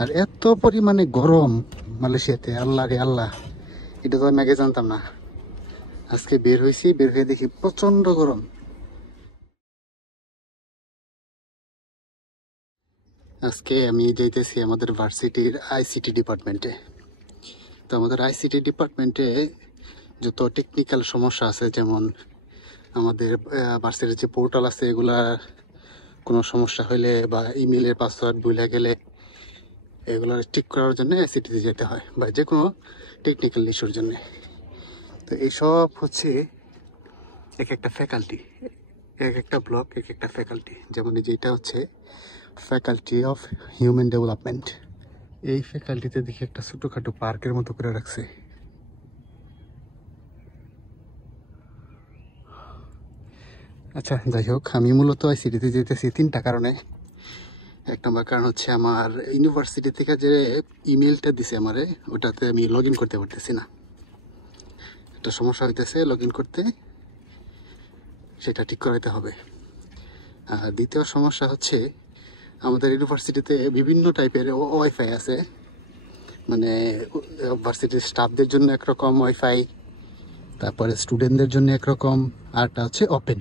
আর এত পরিমাণে গরম মালয়েশিয়াতে, আল্লাহ রে আল্লাহ, এটা তো আমি আগে জানতাম না। আজকে বের হয়েছি, বের হয়ে দেখি প্রচন্ড গরম। আজকে আমি যাইতেছি আমাদের ভার্সিটির আইসিটি ডিপার্টমেন্টে। তো আমাদের আইসিটি ডিপার্টমেন্টে যত টেকনিক্যাল সমস্যা আছে, যেমন আমাদের ভার্সিটির যে পোর্টাল আছে, এগুলা কোনো সমস্যা হইলে বা ইমেলের পাসওয়ার্ড ভুলে গেলে এগুলো ঠিক করার জন্য আইসিটিতে যেতে হয়, বা যে কোনো টেকনিক্যাল ইস্যুর জন্য। তো এইসব হচ্ছে এক একটা ফ্যাকাল্টি, এক একটা ব্লক, এক একটা ফ্যাকাল্টি। যেমন যেটা হচ্ছে ফ্যাকাল্টি অফ হিউম্যান ডেভেলপমেন্ট। এই ফ্যাকাল্টিতে দেখি একটা ছোটোখাটো পার্কের মতো করে রাখছে। আচ্ছা, যাই হোক, আমি মূলত আইসিটিতে যেতেছি তিনটা কারণে। এক নম্বর কারণ হচ্ছে আমার ইউনিভার্সিটি থেকে যে ইমেলটা দিছে আমারে, ওটাতে আমি লগ ইন করতে পারতেছি না, একটা সমস্যা হইতেছে লগ ইন করতে, সেটা ঠিক করাইতে হবে। আর দ্বিতীয় সমস্যা হচ্ছে আমাদের ইউনিভার্সিটিতে বিভিন্ন টাইপের ওয়াইফাই আছে, মানে ভার্সিটির স্টাফদের জন্য একরকম ওয়াইফাই, তারপরে স্টুডেন্টদের জন্য একরকম, আরটা হচ্ছে ওপেন।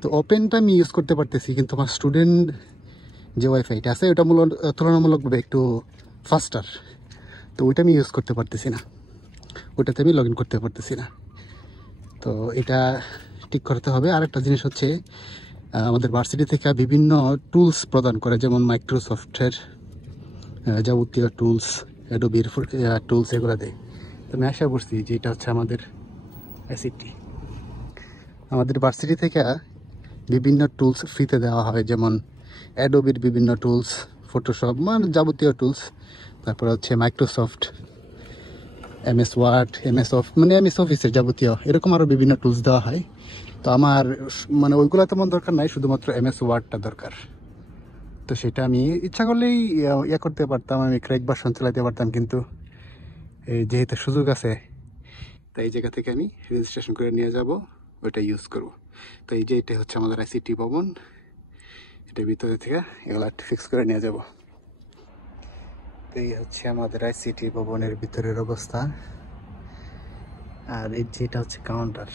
তো ওপেনটা আমি ইউজ করতে পারতেছি, কিন্তু আমার স্টুডেন্ট যে ওয়াইফাইটা আছে ওটা তুলনামূলকভাবে একটু ফাস্টার, তো ওইটা আমি ইউজ করতে পারতেছি না, ওইটাতে আমি লগ ইন করতে পারতেছি না। তো এটা ঠিক করতে হবে। আর একটা জিনিস হচ্ছে আমাদের ভার্সিটি থেকে বিভিন্ন টুলস প্রদান করে, যেমন মাইক্রোসফটের যাবতীয় টুলস, অ্যাডোবির টুলস, এগুলো দেয়। তো আমি আশা করছি যে এটা হচ্ছে আমাদের আইসিটি। আমাদের ভার্সিটি থেকে বিভিন্ন টুলস ফ্রিতে দেওয়া হয়, যেমন অ্যাডোবির বিভিন্ন টুলস, ফটোশপ, মানে যাবতীয় টুলস, তারপর হচ্ছে মাইক্রোসফট, এমএস ওয়ার্ড, এমএস অফিসের যাবতীয় এরকম আরও বিভিন্ন টুলস দেওয়া হয়। তো আমার মানে ওইগুলো তেমন দরকার নাই, শুধুমাত্র এমএস ওয়ার্ডটা দরকার। তো সেটা আমি ইচ্ছা করলেই ইয়ে করতে পারতাম, আমি ক্র্যাক ভার্সন চালাতে পারতাম, কিন্তু যেহেতু সুযোগ আছে, তাই এই জায়গা থেকে আমি রেজিস্ট্রেশন করে নিয়ে যাব, ওইটা ইউজ করব। তো এই যে এটা হচ্ছে আমাদের আইসিটি ভবন, এটার ভিতরে থেকে এগুলো ফিক্স করে নিয়ে যাব। তো এই হচ্ছে আমাদের আইসিটি ভবনের ভিতরের অবস্থা। আর এই যেটা হচ্ছে কাউন্টার,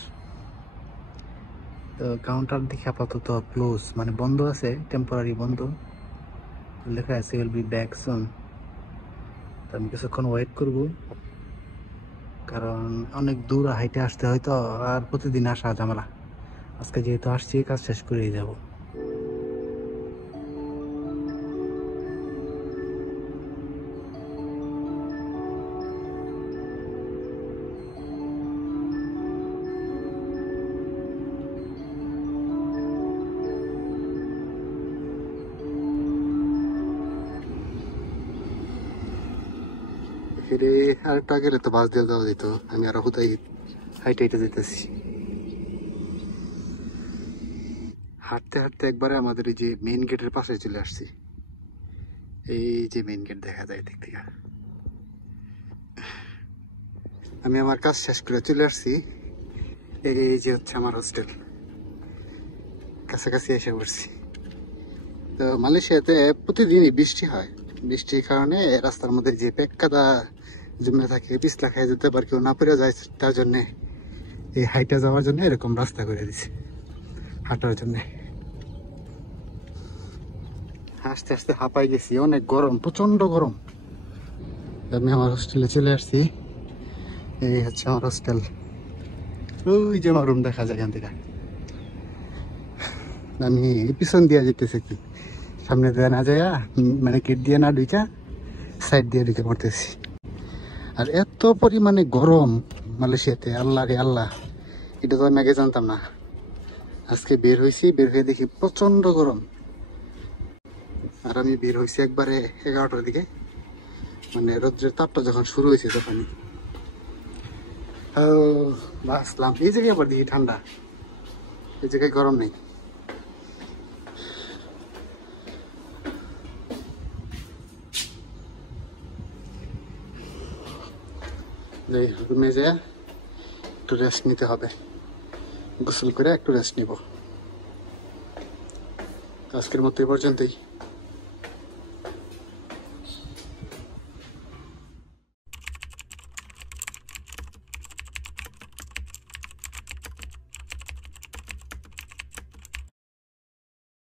তো কাউন্টার দেখে আপাতত ক্লোজ, মানে বন্ধ আছে, টেম্পোরারি বন্ধ, লেখা আছে উইল বি ব্যাক সুন। তো আমি কিছুক্ষণ ওয়েট করব, কারণ অনেক দূর হাইটে আসতে হয়তো, আর প্রতিদিন আসা ঝামেলা। আজকে যেহেতু আসছি, কাজ শেষ করেই যাব। ফিরে আরেকটু আগে তো বাস দিয়ে দেওয়া যেত, আমি আরো হুতাই হাইটে হাইটে যেতেছি। হাঁটতে হাঁটতে একবারে আমাদের এই যে মেইন গেটের পাশে চলে আসছি। এই যে মেইন গেট দেখা যায় দিক থেকে। আমি আমার কাজ শেষ করে চলে আসছি। এই যে হচ্ছে আমার হোস্টেল, কাছাকাছি এসে পড়ছি। তো মালয়েশিয়াতে প্রতিদিনই বৃষ্টি হয়, বৃষ্টির কারণে রাস্তার মধ্যে যে পেক কাদা জমে থাকে, পিছলা খাই যেতে পারে, কেউ না পড়ে যায়, তার জন্যে এই হাইটে যাওয়ার জন্য এরকম রাস্তা করে দিছে হাঁটার জন্য। আস্তে আস্তে হাঁপাই গেছি, অনেক গরম, প্রচন্ড গরম। আমি আমার হোস্টেলে চলে আসছি। এই হচ্ছে আমার হোস্টেল, ওই যে আমার রুম দেখা যায় এখান থেকে। আমি পিছন দিয়ে যেতেছি, কি সামনে দিয়ে না যায়, মানে গেট দিয়ে না ঢুকা সাইড দিয়ে ঢুকে পড়তেছি। আর এত পরিমাণে গরম মালয়েশিয়াতে, আল্লাহ রে আল্লাহ, এটা তো আমি আগে জানতাম না। আজকে বের হয়েছি, বের হয়ে দেখি প্রচন্ড গরম। আর আমি বের হয়েছি একবারে 11টার দিকে, মানে রোদ্রের তাপটা যখন শুরু হয়েছে তখনই। বাসলাম এই জায়গায়, আবার দিকে ঠান্ডা, এই জায়গায় গরম নেই। রুমে যেয়ে একটু রেস্ট নিতে হবে, গোসল করে একটু রেস্ট নিব। আজকের মতো এই পর্যন্তই।